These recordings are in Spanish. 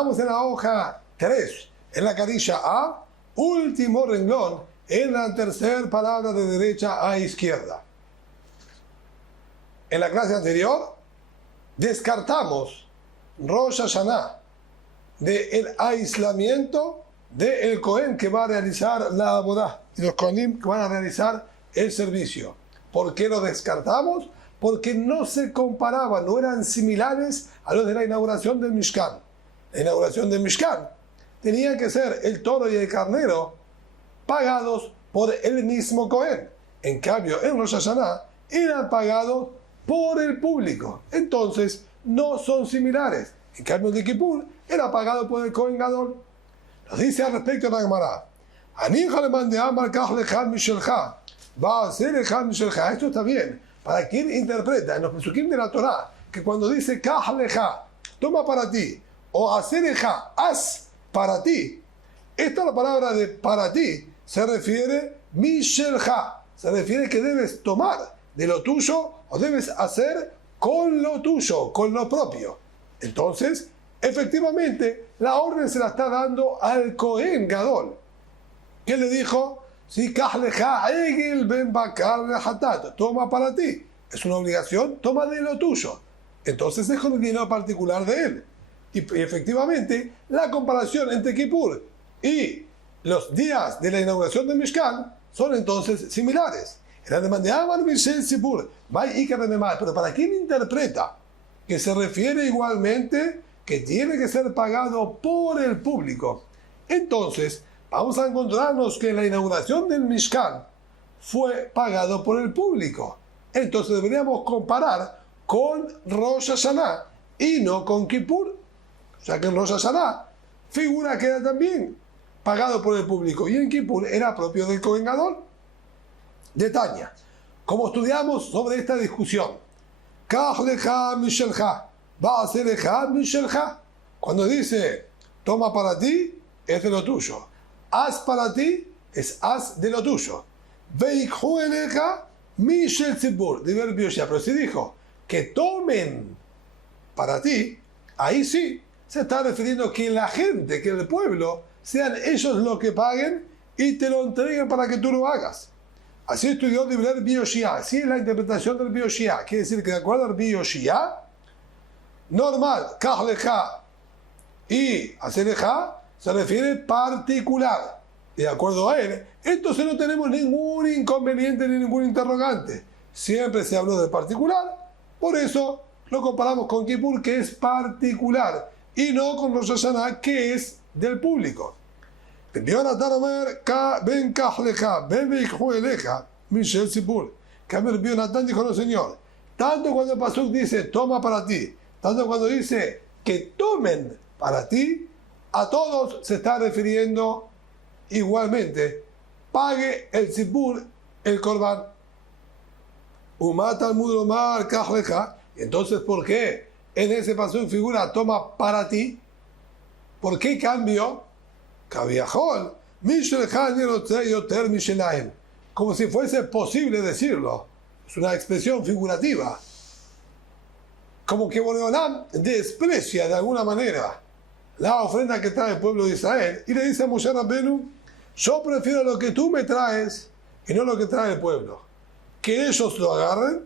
Estamos en la hoja 3, en la carilla A, último renglón, en la tercera palabra de derecha a izquierda. En la clase anterior, descartamos Rosh Hashanah del aislamiento del Cohen que va a realizar la abodá y los Kohanim que van a realizar el servicio. ¿Por qué lo descartamos? Porque no se comparaban, no eran similares a los de la inauguración del Mishkan. La inauguración del Mishkan tenía que ser el toro y el carnero pagados por el mismo Cohen. En cambio, en Rosh Hashanah eran pagados por el público. Entonces, no son similares. En cambio, el de Kippur era pagado por el Cohen Gadol. Nos dice al respecto de la Gemara: esto está bien. Para quien interpreta en los pesukim de la Torah que cuando dice Kach lecha, toma para ti, o hacer lecha, haz para ti, esta la palabra de para ti se refiere mishelcha, se refiere que debes tomar de lo tuyo o debes hacer con lo tuyo, con lo propio. Entonces, efectivamente, la orden se la está dando al Cohen Gadol. ¿Qué le dijo? Si egel ben bakar hatat, toma para ti. Es una obligación, toma de lo tuyo. Entonces es con el dinero particular de él. Y efectivamente, la comparación entre Kippur y los días de la inauguración del Mishkan son entonces similares. Pero para quien interpreta que se refiere igualmente que tiene que ser pagado por el público, entonces vamos a encontrarnos que la inauguración del Mishkan fue pagado por el público. Entonces deberíamos comparar con Rosh Hashanah y no con Kippur. O sea que en Rosh Hashanah figura que era también pagado por el público y en Kippur era propio del Cohen Gadol. Detalle. Como estudiamos sobre esta discusión, Kach lecha mishelcha, va a ser lecha mishelcha. Cuando dice toma para ti, es de lo tuyo. Haz para ti, es haz de lo tuyo. Veikhu eleja mishel tzibur, de verbio ya. Pero si dijo que tomen para ti, ahí sí se está refiriendo que la gente, que el pueblo, sean ellos los que paguen y te lo entreguen para que tú lo hagas. Así estudió Dibler Bioshia. Así es la interpretación del Bioshia. Quiere decir que de acuerdo al Bioshia, normal, Kach lecha y hacer lecha se refiere particular. De acuerdo a él, entonces no tenemos ningún inconveniente ni ningún interrogante. Siempre se habló de particular, por eso lo comparamos con Kippur, que es particular, y no con Rosh Hashanah, que es del público. Jonathan Omer, ben Kach lecha, ben veikhu eleja, Mishel Tzibur. Jonathan dijo: no, señor, tanto cuando el pasuk dice toma para ti, tanto cuando dice que tomen para ti, a todos se está refiriendo igualmente. Pague el tzibur, el korban. Umat Talmud Omar Kach lecha. Entonces, ¿por qué en ese pasuk figura toma para ti? ¿Por qué cambió? Kaviahol, como si fuese posible decirlo. Es una expresión figurativa. Como que Boreolam desprecia de alguna manera la ofrenda que trae el pueblo de Israel y le dice a Moshe Rabbenu: yo prefiero lo que tú me traes y no lo que trae el pueblo. Que ellos lo agarren,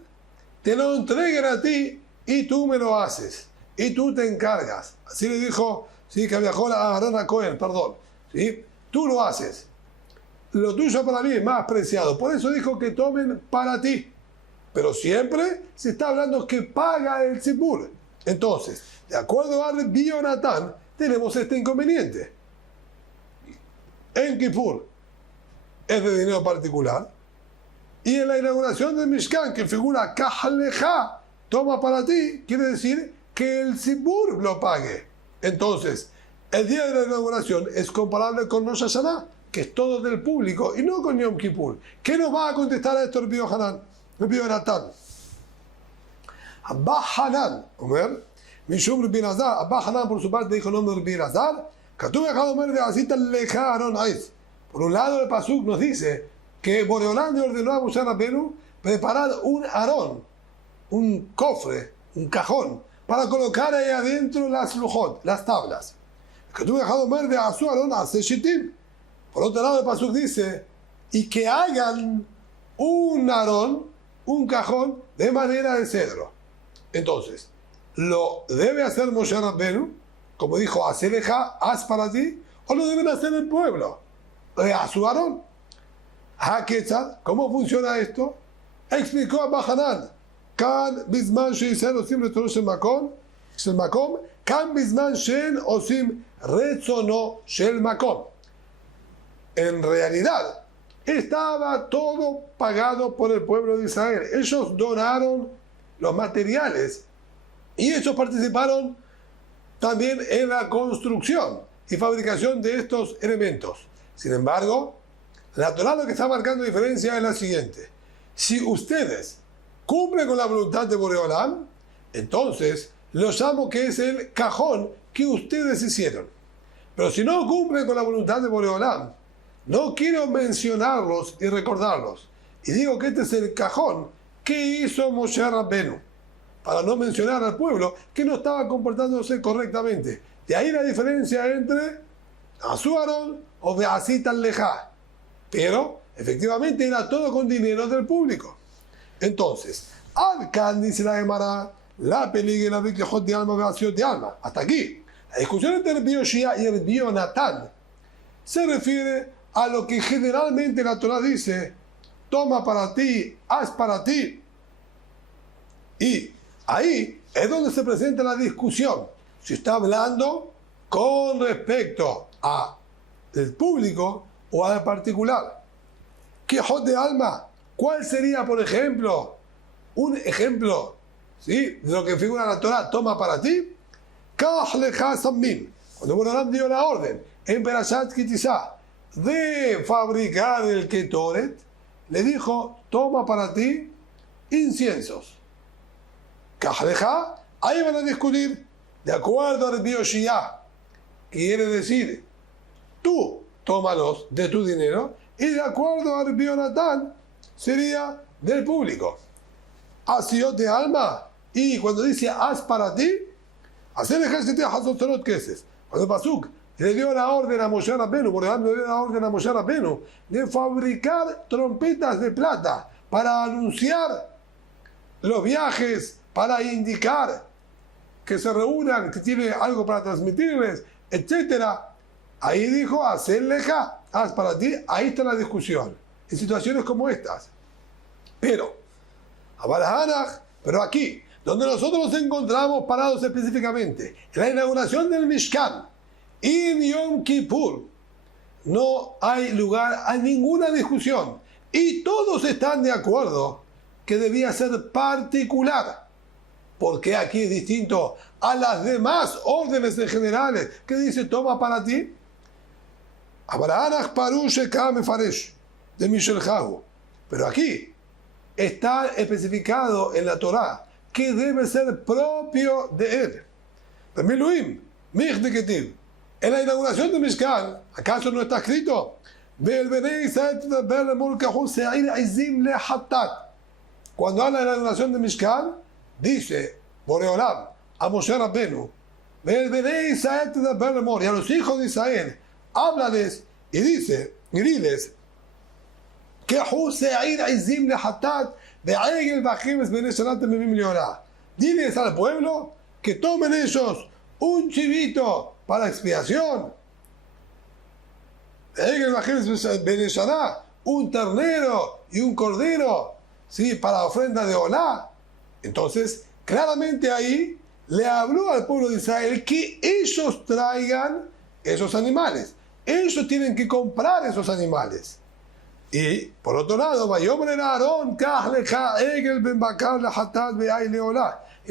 te lo entreguen a ti y tú me lo haces. Y tú te encargas. Así le dijo, sí, que viajó a Aarón a Cohen, perdón. ¿Sí? Tú lo haces. Lo tuyo para mí es más preciado. Por eso dijo que tomen para ti. Pero siempre se está hablando que paga el tzibur. Entonces, de acuerdo a Jonathan, tenemos este inconveniente. En Kippur es de dinero particular. Y en la inauguración del Mishkan, que figura Kach lecha, toma para ti, quiere decir que el tzibur lo pague. Entonces, el día de la inauguración es comparable con Rosh Hashanah, que es todo del público, y no con Yom Kippur. ¿Qué nos va a contestar a esto el Jonathan? Abba Hanan, Omer, Mishum Rabbi Elazar. Abba Hanan, por su parte, dijo el nombre de Rabbi Elazar. Por un lado, el pasuk nos dice que Boreolam le ordenó a Moshe Rabbenu preparar un arón, un cofre, un cajón, para colocar ahí adentro las lujot, las tablas. Que tú dejado ver de Asu Aarón hace Shittim. Por otro lado, el pasuk dice, y que hagan un Aarón, un cajón, de madera de cedro. Entonces, ¿lo debe hacer Moshe Rabbenu? Como dijo, haz para ti, o lo deben hacer el pueblo, a su Aarón. ¿Cómo funciona esto? Explicó a Bahanan, Kan Bisman Sheisel Osim Retzono Shel Makom, Kan Bisman Shen Osim Retzono Shel Makom. En realidad, estaba todo pagado por el pueblo de Israel. Ellos donaron los materiales y ellos participaron también en la construcción y fabricación de estos elementos. Sin embargo, la Torá lo que está marcando diferencia es la siguiente. Si ustedes cumplen con la voluntad de Boreolam, entonces los llamo que es el cajón que ustedes hicieron. Pero si no cumplen con la voluntad de Boreolam, no quiero mencionarlos y recordarlos. Y digo que este es el cajón que hizo Moshe Rabbenu, para no mencionar al pueblo que no estaba comportándose correctamente. De ahí la diferencia entre Asu Aarón o Beasit al-Lejá. Pero, efectivamente, era todo con dinero del público. Entonces, Alcan, dice la Gemara, la peligue la Biklejot de alma, Beasiot de alma. Hasta aquí. La discusión entre el Rebbi Yoshia y el Rebbi Yonatán se refiere a lo que generalmente la Torá dice, toma para ti, haz para ti. Y ahí es donde se presenta la discusión. Si está hablando con respecto al público o al particular. ¿Qué hot de alma? ¿Cuál sería, por ejemplo, un ejemplo, ¿sí?, de lo que figura la Torá, toma para ti? Cuando Boreolam dio la orden en Perashat Kitizá de fabricar el Ketoret, le dijo, toma para ti inciensos. Ahí van a discutir, de acuerdo a Rebbi Yoshia, quiere decir, tú tómalos de tu dinero, y de acuerdo a Rebbi Yonatán, sería del público. Asiot de alma, y cuando dice haz para ti, hacer ejército a Hazotzorot Keses. Cuando el Pasuk le dio la orden a Moshe Rabbenu, por ejemplo, le dio la orden a Moshe Rabbenu de fabricar trompetas de plata para anunciar los viajes, para indicar que se reúnan, que tiene algo para transmitirles, etc. Ahí dijo, hacerleja, haz para ti. Ahí está la discusión, en situaciones como estas. Pero aquí, donde nosotros nos encontramos parados específicamente, en la inauguración del Mishkan, y en Yom Kippur, no hay lugar a ninguna discusión. Y todos están de acuerdo que debía ser particular. Porque aquí es distinto a las demás órdenes en generales que dice toma para ti. De Michel Hagu. Pero aquí está especificado en la Torá que debe ser propio de él. En la inauguración de Mishkan, ¿acaso no está escrito? Cuando habla de la inauguración de Mishkan, dice Boreolam a Moshe Rabbenu, y a los hijos de Israel, háblales y diles que diles al pueblo que tomen ellos un chivito para expiación, un ternero y un cordero, ¿sí?, para ofrenda de olá. Entonces, claramente ahí le habló al pueblo de Israel que ellos traigan esos animales. Ellos tienen que comprar esos animales. Y por otro lado, y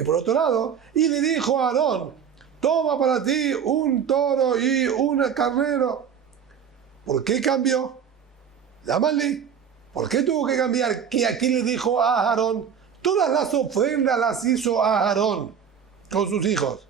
por otro lado, y le dijo a Aarón, toma para ti un toro y un carnero. ¿Por qué cambió? Llámale. ¿Por qué tuvo que cambiar? Que aquí le dijo a Aarón, todas las ofrendas las hizo a Aarón con sus hijos.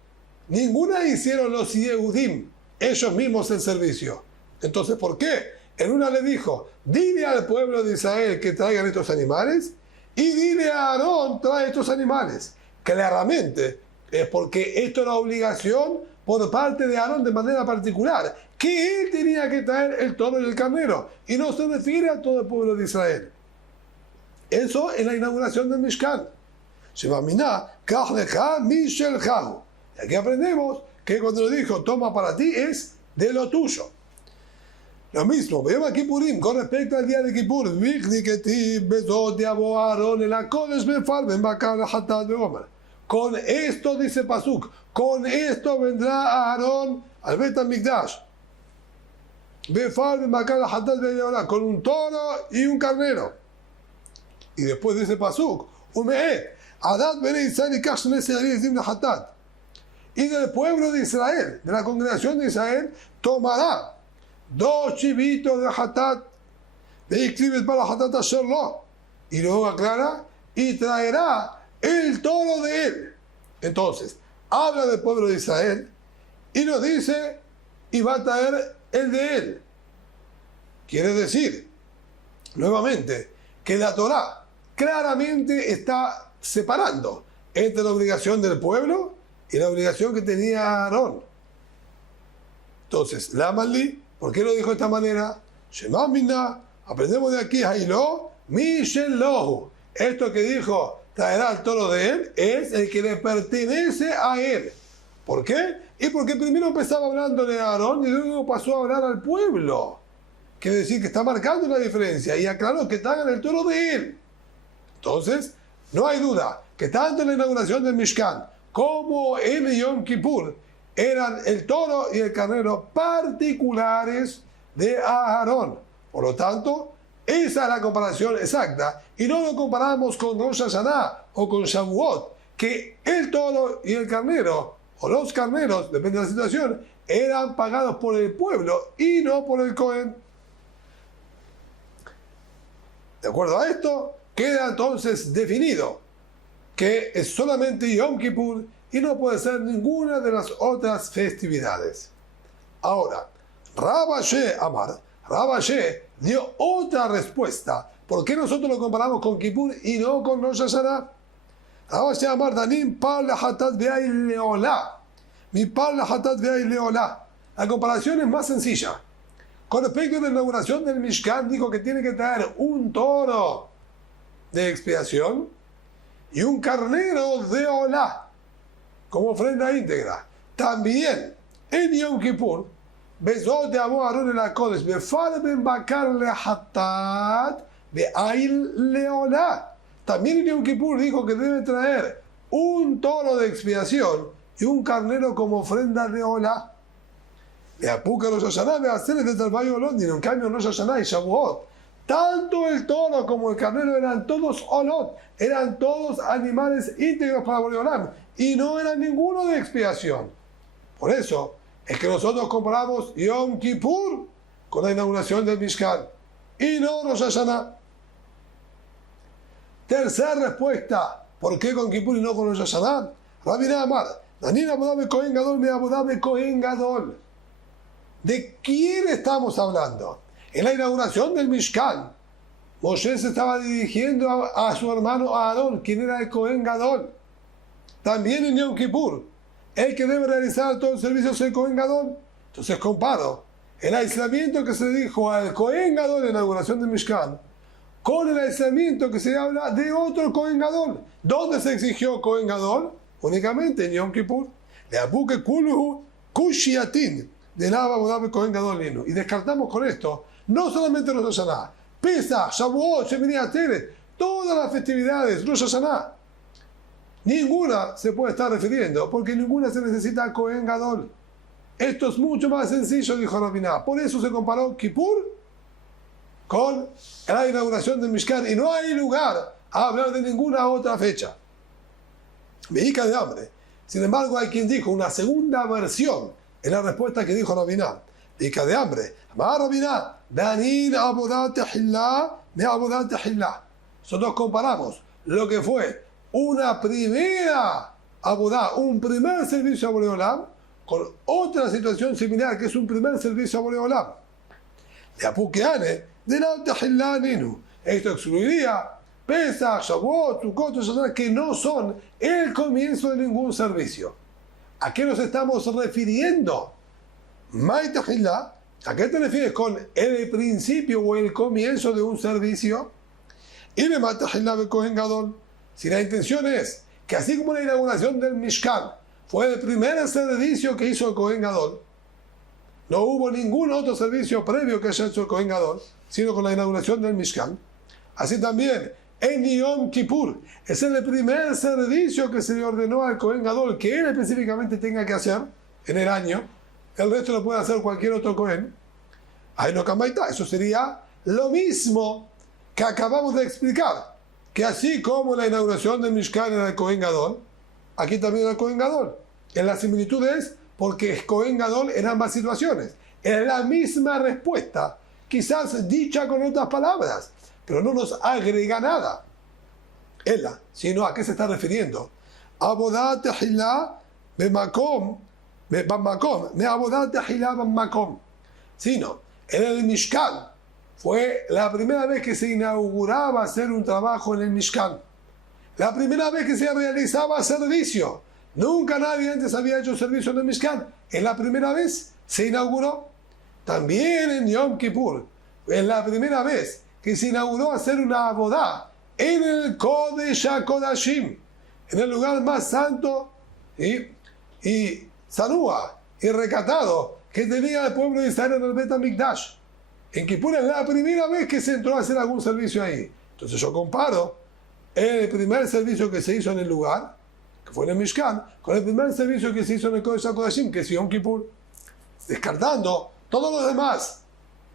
Ninguna hicieron los Yehudim, ellos mismos el servicio. Entonces, ¿por qué? En una le dijo, dile al pueblo de Israel que traigan estos animales, y dile a Aarón, trae estos animales. Claramente es porque esto era obligación por parte de Aarón de manera particular, que él tenía que traer el toro y el carnero, y no se refiere a todo el pueblo de Israel. Eso es la inauguración del Mishkan. Y aquí aprendemos que cuando lo dijo toma para ti es de lo tuyo. Lo mismo, vemos aquí Purim con respecto al día de Kippur. Con esto dice Pasuk, con esto vendrá Aarón al Bet HaMikdash. Con un toro y un carnero. Y después dice Pasuk, y del pueblo de Israel, de la congregación de Israel, tomará 2 chivitos de Hatat, y luego aclara, y traerá el toro de él. Entonces, habla del pueblo de Israel y nos dice, y va a traer el de él. Quiere decir, nuevamente, que la Torá claramente está separando entre la obligación del pueblo y la obligación que tenía Aarón. Entonces, la Malí, ¿por qué lo dijo de esta manera? Shema Minna, aprendemos de aquí, Hailo, Mishelohu. Esto que dijo, traerá el toro de él, es el que le pertenece a él. ¿Por qué? Y porque primero empezaba hablándole a Aarón y luego pasó a hablar al pueblo. Quiere decir que está marcando la diferencia y aclaró que traigan el toro de él. Entonces, no hay duda que tanto en la inauguración del Mishkan como en Yom Kippur eran el toro y el carnero particulares de Aarón. Por lo tanto, esa es la comparación exacta y no lo comparamos con Rosh Hashanah o con Shavuot, que el toro y el carnero, o los carneros, depende de la situación, eran pagados por el pueblo y no por el Cohen. De acuerdo a esto, queda entonces definido que es solamente Yom Kippur y no puede ser ninguna de las otras festividades. Ahora, Rav Ashi Amar, Rav Ashi dio otra respuesta. ¿Por qué nosotros lo comparamos con Kippur y no con Rosh Hashanah? Rav Ashi Amar, Danim par lahatat ve'ay leolá. Mi par lahatat ve'ay leolá. La comparación es más sencilla. Con respecto a la inauguración del Mishkan, dijo que tiene que traer un toro de expiación y un carnero de olá como ofrenda íntegra. También en Yom Kippur, Bezot de Amo Aarón el Akodes, Befar ben Bakar le Hatat, Be'ail le olá. También en Yom Kippur dijo que debe traer un toro de expiación y un carnero como ofrenda de olá. De Apuca Rosh Hashanah, de hacer de Tarbayo Londin, en cambio Rosh Hashanah y Shavuot, tanto el toro como el carnero eran todos olot, eran todos animales íntegros para Boreolam y no eran ninguno de expiación. Por eso es que nosotros comparamos Yom Kippur con la inauguración del Mishkan y no Rosh Hashanah. Tercera respuesta, ¿por qué con Kippur y no con Rosh Hashanah? Rabbi Amar, Danin Abudabe Kohen Gadol, me Abudabe Kohen Gadol. ¿De quién estamos hablando? En la inauguración del Mishkan, Moshe se estaba dirigiendo a su hermano Aarón, quien era el Kohen Gadol. También en Yom Kippur, el que debe realizar todo el servicio es el Kohen Gadol. Entonces comparo el aislamiento que se dijo al Kohen Gadol en la inauguración del Mishkan con el aislamiento que se habla de otro Kohen Gadol. ¿Dónde se exigió Kohen Gadol? Únicamente en Yom Kippur. Le abuque kuluhu kushiatin de Nava Budabe Kohen Gadol Lino. Y descartamos con esto no solamente Rosh Hashanah, Pesach, Shavuot, Shemini Atzeret, todas las festividades, Rosh Hashanah. Ninguna se puede estar refiriendo, porque ninguna se necesita a Kohen Gadol. Esto es mucho más sencillo, dijo Rabiná. Por eso se comparó Kippur con la inauguración del Mishkan, y no hay lugar a hablar de ninguna otra fecha. Me hica de hambre. Sin embargo, hay quien dijo una segunda versión en la respuesta que dijo Rabiná. Me hica de hambre. Ma Rabiná, Danin Abodat Tehillah, me Abodat Tehillah. Nosotros comparamos lo que fue una primera abodá, un primer servicio a Boreolam, con otra situación similar que es un primer servicio a Boreolam. De Apukeane, de la Tehillah Ninu. Esto excluiría Pesach, Shavuot, Sukkot, que no son el comienzo de ningún servicio. ¿A qué nos estamos refiriendo? ¿A qué te refieres con el principio o el comienzo de un servicio? Y me mata Kohen Gadol. Si la intención es que así como la inauguración del Mishkan fue el primer servicio que hizo el Kohen Gadol, no hubo ningún otro servicio previo que haya hecho el Kohen Gadol, sino con la inauguración del Mishkan. Así también, en Yom Kippur, es el primer servicio que se le ordenó al Kohen Gadol que él específicamente tenga que hacer en el año. El resto lo puede hacer cualquier otro Kohen. Ahí no cambia. Eso sería lo mismo que acabamos de explicar. Que así como la inauguración del Mishkan era el Kohen Gadol, aquí también era el Kohen Gadol. En la similitud es porque es Kohen Gadol en ambas situaciones. Es la misma respuesta, quizás dicha con otras palabras, pero no nos agrega nada. Ella, sino ¿a qué se está refiriendo? Abodat tehilá bemakom, me abodat tehilá bemakom. Sino, en el Mishkan fue la primera vez que se inauguraba hacer un trabajo en el Mishkan. La primera vez que se realizaba servicio. Nunca nadie antes había hecho servicio en el Mishkan. Es la primera vez se inauguró. También en Yom Kippur. Es la primera vez que se inauguró hacer una abodá en el Kodesh HaKodashim. En el lugar más santo y sanúa y recatado que tenía el pueblo de Israel en el Bet HaMikdash. En Kippur es la primera vez que se entró a hacer algún servicio ahí. Entonces yo comparo el primer servicio que se hizo en el lugar, que fue en el Mishkan, con el primer servicio que se hizo en el Kodesh HaKodashim, que es Yom Kippur, descartando todos los demás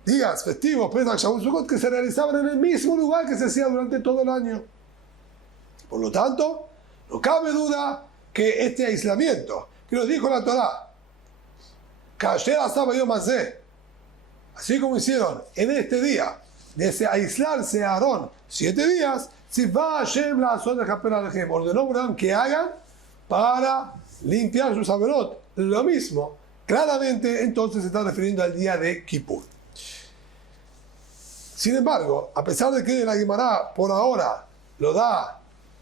días festivos, Pesach, Shavuot, Sukkot, que se realizaban en el mismo lugar que se hacía durante todo el año. Por lo tanto, no cabe duda que este aislamiento, que nos dijo la Torá, Kasher Asaba Yom Hazeh, así como hicieron en este día, de aislarse a Aarón 7 días, si va Hashem la zona de Japel Alejem, ordenó Abraham que hagan para limpiar sus averot. Lo mismo, claramente entonces se está refiriendo al día de Kippur. Sin embargo, a pesar de que la Guimará por ahora lo da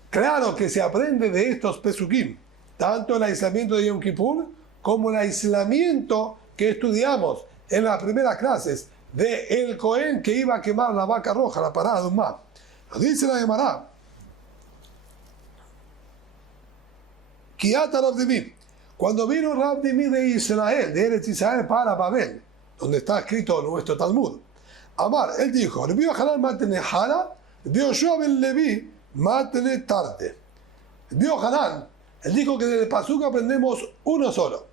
claro que se aprende de estos Pesukim, tanto el aislamiento de Yom Kippur como el aislamiento que estudiamos en las primeras clases de el Cohen que iba a quemar la vaca roja, la parada de un mar. Nos dice la Gemara, Kiata Rav Dimi, cuando vino Rav Dimi de Israel, de Eretz Israel para Babel, donde está escrito nuestro Talmud, Amar, él dijo, Rabbi Yohanan matene Hara, Rabbi Yoshua ben Levi matene Tarte. Rabbi Yohanan, él dijo que del Pasuk aprendemos uno solo.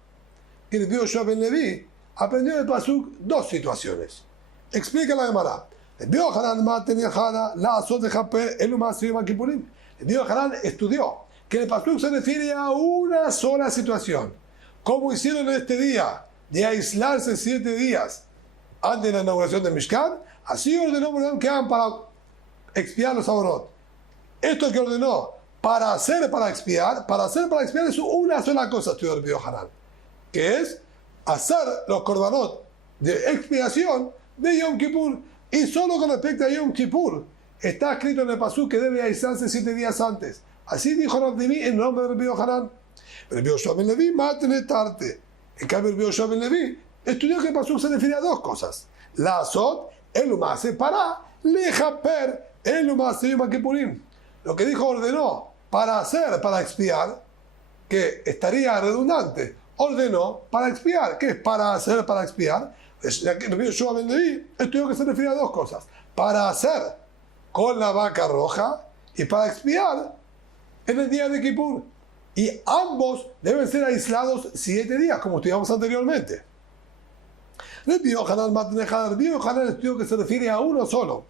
Y Rabbi Yoshua ben Levi aprendió del Pasuk dos situaciones. Explica la Gemara. Rabbi Yohanan matene Hara, la azot de Japer, el Umasri Makipurim. Rabbi Yohanan estudió que el Pasuk se refiere a una sola situación. Como hicieron en este día, de aislarse 7 días antes de la inauguración del Mishkan, así ordenó que hagan para expiar los aborot. Esto que ordenó para expiar es una sola cosa, estudió el Yohanan, que es hacer los korbanot de expiación de Yom Kippur. Y solo con respecto a Yom Kippur está escrito en el pasuk que debe aislarse 7 días antes. Así dijo Rav Dimi en nombre de Rabbi Yohanan. Rabbi Yoshua ben Levi matene Tarte. En cambio, Rabbi Yoshua ben Levi estudió que el pasuk se refiere a dos cosas: la azot, el umase para, lejaper, el umase yom kippurim. Lo que dijo ordenó para expiar, que estaría redundante. Ordenó para expiar. ¿Qué es para hacer, para expiar? Rabbi Yoshua ben Levi estudió que se refiere a dos cosas: para hacer con la vaca roja y para expiar en el día de Kippur. Y ambos deben ser aislados 7 días, como estudiamos anteriormente. Rabbi Yohanan estudió que se refiere a uno solo.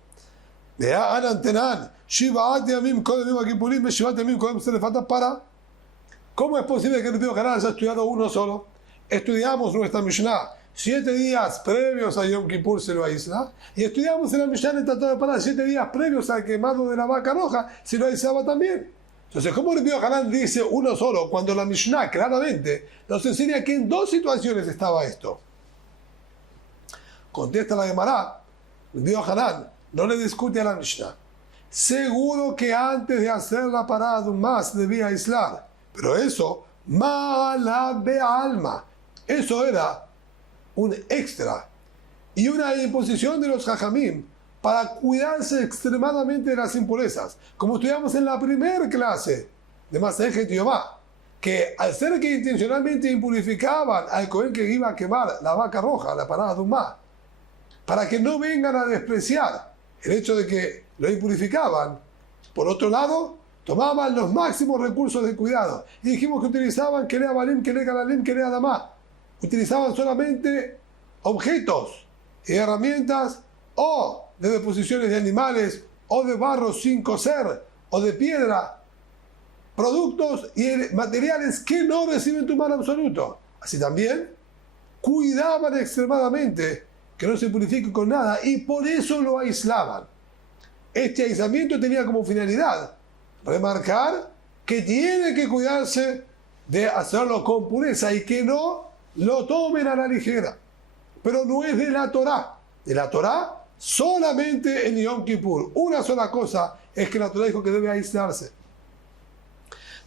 ¿Cómo es posible que Rabbi Yohanan haya estudiado uno solo? Estudiamos nuestra Mishnah 7 días previos a Yom Kippur se lo aísla, y estudiamos en la Mishnah en el Tratado de Pará 7 días previos al quemado de la vaca roja se lo aislaba también. Entonces, ¿cómo Rabbi Yohanan dice uno solo cuando la Mishnah claramente nos enseña que en 2 situaciones estaba esto? Contesta la Gemara, Rabbi Yohanan no le discute a la Mishnah. Seguro que antes de hacer la parada de un más debía aislar, pero eso Mala be'alma. Eso era un extra y una imposición de los Jajamim para cuidarse extremadamente de las impurezas. Como estudiamos en la primera clase de Masejet Yomá, que al ser que intencionalmente impurificaban al Cohen que iba a quemar la vaca roja, la parada de Umá, para que no vengan a despreciar el hecho de que lo impurificaban, por otro lado, tomaban los máximos recursos de cuidado. Y dijimos que utilizaban Kelea Balim, Kelea Galalim, Kelea Damá. Utilizaban solamente objetos y herramientas o de deposiciones de animales o de barro sin cocer o de piedra, productos y materiales que no reciben tu mano absoluto. Así también cuidaban extremadamente que no se purifique con nada y por eso lo aislaban. Este aislamiento tenía como finalidad remarcar que tiene que cuidarse de hacerlo con pureza y que no lo tomen a la ligera. Pero no es de la Torá. De la Torá solamente en Yom Kippur. Una sola cosa es que la Torá dijo que debe aislarse.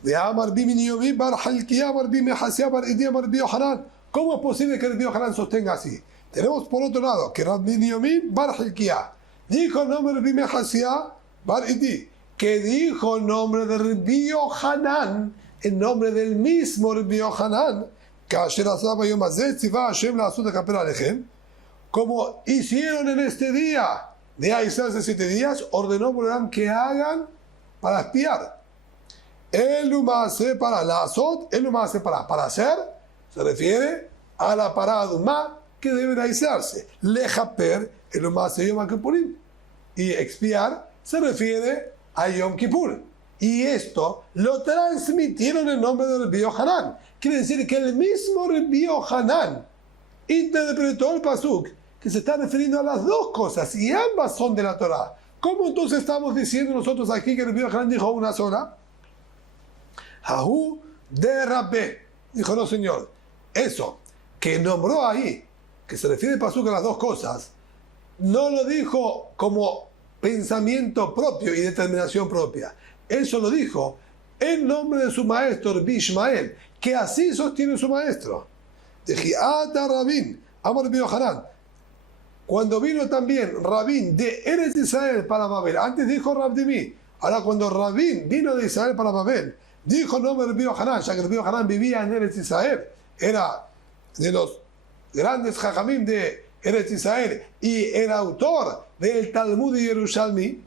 De Amar Bimi Niyomi Bar Halkiya Bar Bimi Hasia Bar Idia Bar Bio Hanan. ¿Cómo es posible que el Bio Hanan sostenga así? Tenemos por otro lado que Rabbi Niyomi Bar Halkiya dijo el nombre de Bimi Hasia Bar Idi, que dijo el nombre de Bio Hanan, el nombre del mismo Bio Hanan, como hicieron en este día de aislarse 7 días, ordenó Boreolam que hagan para espiar. El humase para la azot, el humase para hacer, se refiere a la parada de Umá que deben aislarse. Lejaper, el humase Yom Kippurim. Y expiar se refiere a Yom Kippur. Y esto lo transmitieron en nombre del Rabbi Yohanan. Quiere decir que el mismo Rabbi Yohanan interpretó el pasuk que se está refiriendo a las dos cosas y ambas son de la Torá. ¿Cómo entonces estamos diciendo nosotros aquí que Rabbi Yohanan dijo una sola? Hahu de Rabbe. Dijo, no señor, eso que nombró ahí, que se refiere el pasuk a las dos cosas, no lo dijo como pensamiento propio y determinación propia. Eso lo dijo en nombre de su maestro, Rabbi Ishmael, que así sostiene su maestro. De Giata Rabin, Amar Rabbi Yohanan. Cuando vino también Rabin de Eretz Israel para Babel, antes dijo Rabdimi, ahora cuando Rabin vino de Israel para Babel, dijo el nombre de Rabbi Yohanan, ya que Rabbi Yohanan vivía en Eretz Israel, era de los grandes Jajamim de Eretz Israel y era autor del Talmud de Yerushalmi.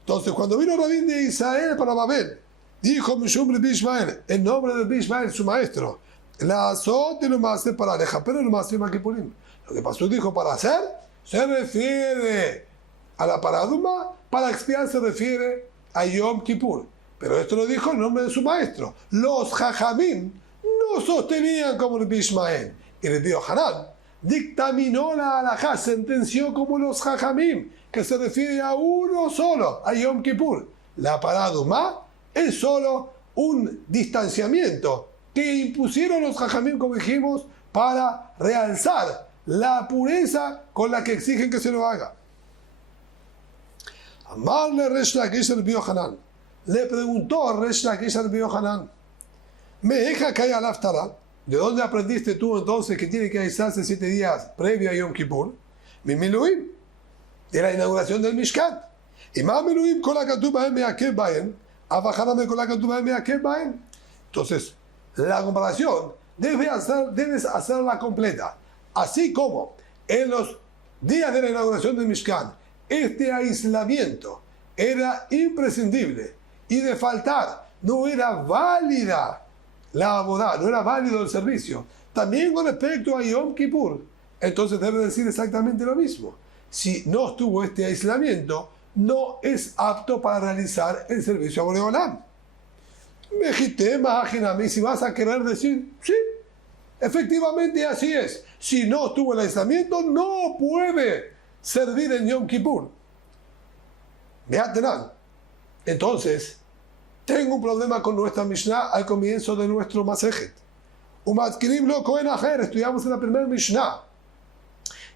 Entonces, cuando vino Rabin de Israel para Babel, dijo Mishum Rabbi Ishmael, en nombre de Rabbi Ishmael, su maestro, la azot y lo más para dejar, pero lo más Yom Kippurim. Lo que pasó dijo para hacer, se refiere a la paraduma, para expiar se refiere a Yom Kippur. Pero esto lo dijo en nombre de su maestro. Los Jajamim no sostenían como Rabbi Ishmael. Y Rabbi Yohanan dictaminó la halajá, sentenció como los Jajamim, que se refiere a uno solo, a Yom Kippur. La paraduma es solo un distanciamiento que impusieron los Jajamim, como dijimos, para realzar la pureza con la que exigen que se lo haga. Amarle Resh Lakish Rabbi Yohanan. Le preguntó a Resh Lakish Rabbi Yohanan, me deja que haya laftara. ¿De dónde aprendiste tú entonces que tiene que aislarse 7 días previo a Yom Kippur? Mi Miluim, de la inauguración del Mishkan. Y más Miluim con la Katuba me aquel baen, abajarame con la Katuba me aquel baen. Entonces, la comparación debes hacerla completa. Así como en los días de la inauguración del Mishkan, este aislamiento era imprescindible y de faltar no era válida la abodá, no era válido el servicio. También con respecto a Yom Kippur, entonces debe decir exactamente lo mismo. Si no estuvo este aislamiento, no es apto para realizar el servicio a Boreolam. Mejité, Mahaginami, si vas a querer decir, sí, efectivamente así es. Si no estuvo el aislamiento, no puede servir en Yom Kippur. Vean, entonces, tengo un problema con nuestra Mishnah al comienzo de nuestro Masejet. Umatkirim lo Kohen Ajer, estudiamos en la primera Mishnah,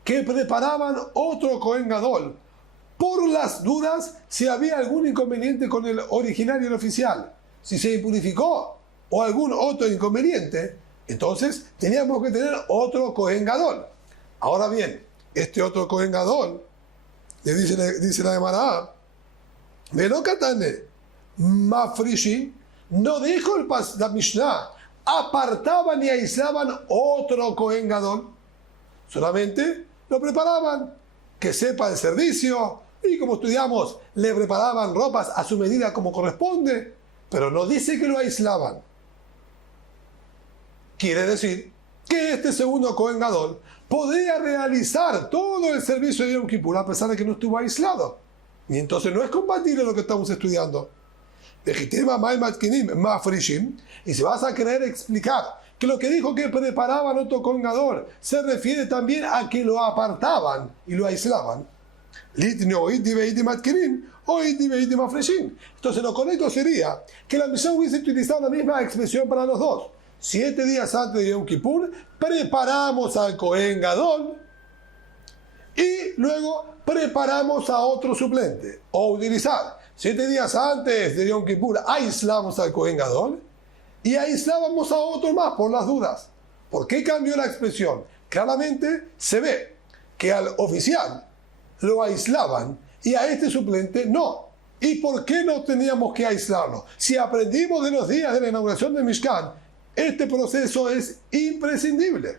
que preparaban otro Kohen Gadol, por las dudas si había algún inconveniente con el original y el oficial. Si se impurificó, o algún otro inconveniente, entonces teníamos que tener otro Cohen Gadol. Ahora bien, este otro Cohen Gadol, le dice la Gemara, Velo Katane, Mafrishi, no dijo la Mishnah, apartaban y aislaban otro Cohen Gadol, solamente lo preparaban, que sepa el servicio, y como estudiamos, le preparaban ropas a su medida como corresponde, pero no dice que lo aislaban. Quiere decir que este segundo Cohen Gadol podía realizar todo el servicio de Yom Kippur a pesar de que no estuvo aislado. Y entonces no es compatible lo que estamos estudiando. Y si vas a querer explicar que lo que dijo que preparaban otro Cohen Gadol se refiere también a que lo apartaban y lo aislaban, entonces lo correcto sería que la Mishnah hubiese utilizado la misma expresión para los dos. 7 días antes de Yom Kippur preparamos al Cohen Gadol y luego preparamos a otro suplente. O utilizar 7 días antes de Yom Kippur aislamos al Cohen Gadol y aislábamos a otro más por las dudas. ¿Por qué cambió la expresión? Claramente se ve que al oficial lo aislaban y a este suplente no. ¿Y por qué no teníamos que aislarlo? Si aprendimos de los días de la inauguración del Mishkan, este proceso es imprescindible.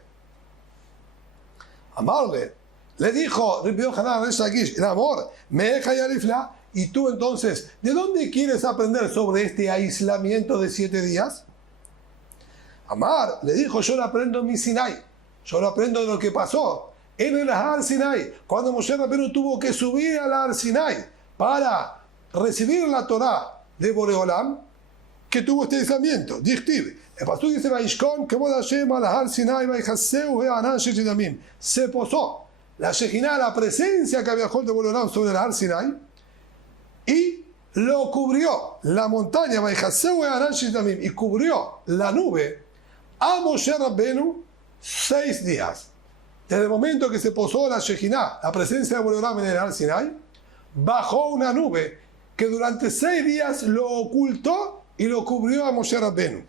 Amarle, le dijo Rabbi Yohanan Resh Lakish, el amor, me deja ya lifla. Y tú entonces, ¿de dónde quieres aprender sobre este aislamiento de 7 días? Amar, le dijo, yo lo aprendo en mi Sinai. Yo lo aprendo de lo que pasó en el Har Sinai, cuando Moshe Rabbeinu tuvo que subir al Har Sinai para recibir la Torá de Boreolam, que tuvo este aislamiento. Dichtiv, el pastor dice, Vaishkon, Kevod Hashem al Har Sinai, Vaichaseu ve'anan shechidamim. Se posó la Shejinah, la presencia que viajó de Boreolam sobre el Har Sinai, y lo cubrió la montaña, Vaichaseu ve'anan shechidamim, y cubrió la nube a Moshe Rabbeinu 6 días. Desde el momento que se posó la Shejinah, la presencia de Boreolam en el Har Sinai, bajó una nube que durante 6 días lo ocultó y lo cubrió a Moshe Rabbeinu.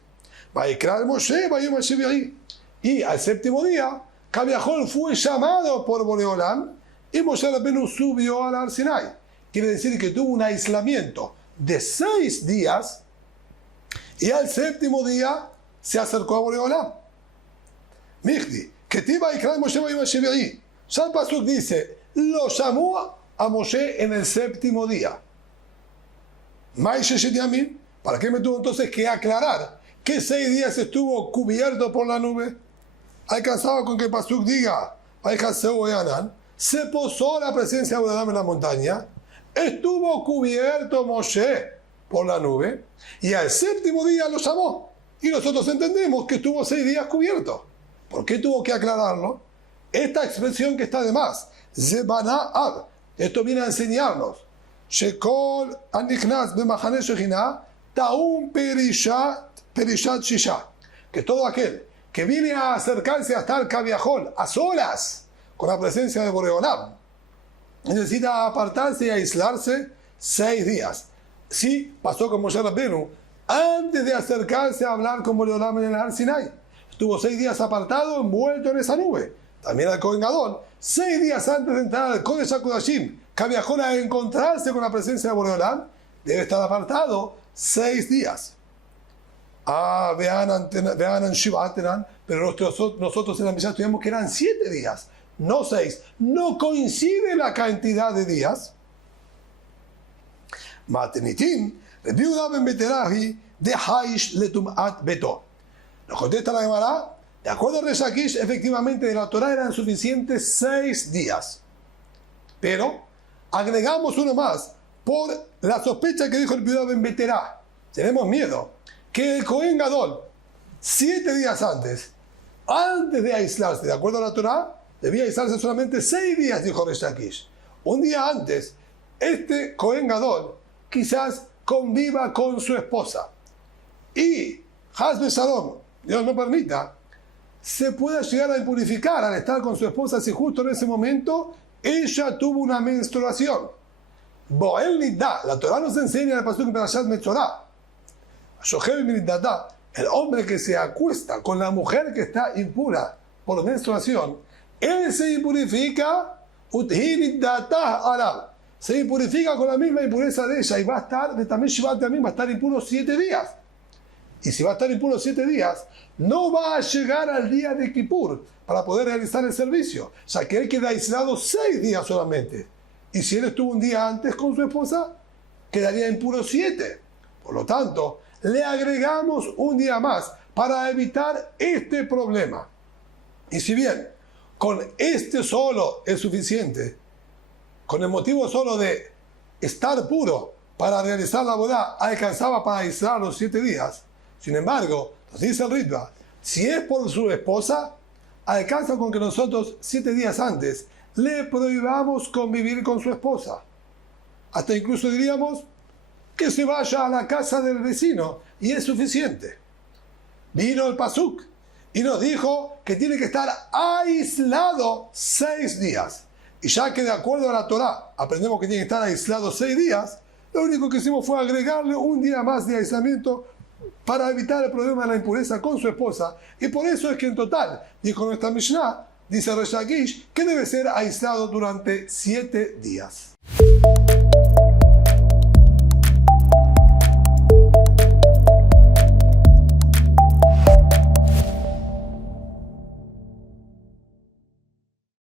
Y al 7º día, Kaviahol fue llamado por Boreolam y Moshe Rabbeinu subió al Har Sinai. Quiere decir que tuvo un aislamiento de 6 días y al 7º día se acercó a Boreolam. Mihdi, que te iba a ikrar Moshe Rabbeinu. Ya el pasuk dice, lo llamó a Moshe en el 7º día. ¿Para qué me tuvo entonces que aclarar que 6 días estuvo cubierto por la nube? Alcanzaba con que pasuk diga, se posó la presencia de Boreolam en la montaña, estuvo cubierto Moshe por la nube, y al 7º día lo llamó. Y nosotros entendemos que estuvo 6 días cubierto. ¿Por qué tuvo que aclararlo? Esta expresión que está de más, Zebana Ab, esto viene a enseñarnos, Shekol Anichnas Bemachane Shejinah, Taum Perishat Shisha, que todo aquel que viene a acercarse hasta el Kaviahol a solas con la presencia de Boreolam necesita apartarse y aislarse 6 días. Sí, pasó con Moshe Rabbeinu antes de acercarse a hablar con Boreolam en el Har Sinai. Estuvo 6 días apartado, envuelto en esa nube. También al Cohen Gadol, 6 días antes de entrar al Kodesh HaKodashim, Kaviahol a encontrarse con la presencia de Boreolam, debe estar apartado 6 días. Vean Shivatenan, pero nosotros en la Mishnah estudiamos que eran 7 días, no 6. No coincide la cantidad de días. Matenitin, Rebiuda ben Beterahi, de Haish letumat beto. Nos contesta la Gemara, de acuerdo a Resh Lakish, efectivamente de la Torah eran suficientes 6 días. Pero agregamos uno más por la sospecha que dijo el Rebiuda ben Beterah. Tenemos miedo que el Cohen Gadol, 7 días antes de aislarse, de acuerdo a la Torah, debía aislarse solamente 6 días, dijo Resh Lakish. Un día antes, este Cohen Gadol quizás conviva con su esposa. Y Hasbe Shalom, Dios no permita, se pueda llegar a impurificar al estar con su esposa si justo en ese momento ella tuvo una menstruación. Boel Nidda, la Torah nos enseña en el pasuk en Parashat Metzorah, Shochev Nidda, el hombre que se acuesta con la mujer que está impura por menstruación, él se impurifica, se impurifica con la misma impureza de ella y va a estar, también va a estar impuro 7 días. Y si va a estar impuro 7 días, no va a llegar al día de Kippur para poder realizar el servicio, ya que él queda aislado 6 días solamente. Y si él estuvo un día antes con su esposa, quedaría impuro 7. Por lo tanto, le agregamos un día más para evitar este problema. Y si bien con este solo es suficiente, con el motivo solo de estar puro para realizar la boda, alcanzaba para aislar los 7 días. Sin embargo, nos dice el Ritva, si es por su esposa, alcanza con que nosotros 7 días antes le prohibamos convivir con su esposa. Hasta incluso diríamos que se vaya a la casa del vecino y es suficiente. Vino el Pasuk y nos dijo que tiene que estar aislado 6 días. Y ya que de acuerdo a la Torá aprendemos que tiene que estar aislado 6 días, lo único que hicimos fue agregarle un día más de aislamiento para evitar el problema de la impureza con su esposa. Y por eso es que en total, dijo nuestra Mishnah, dice Resh Lakish, que debe ser aislado durante 7 días.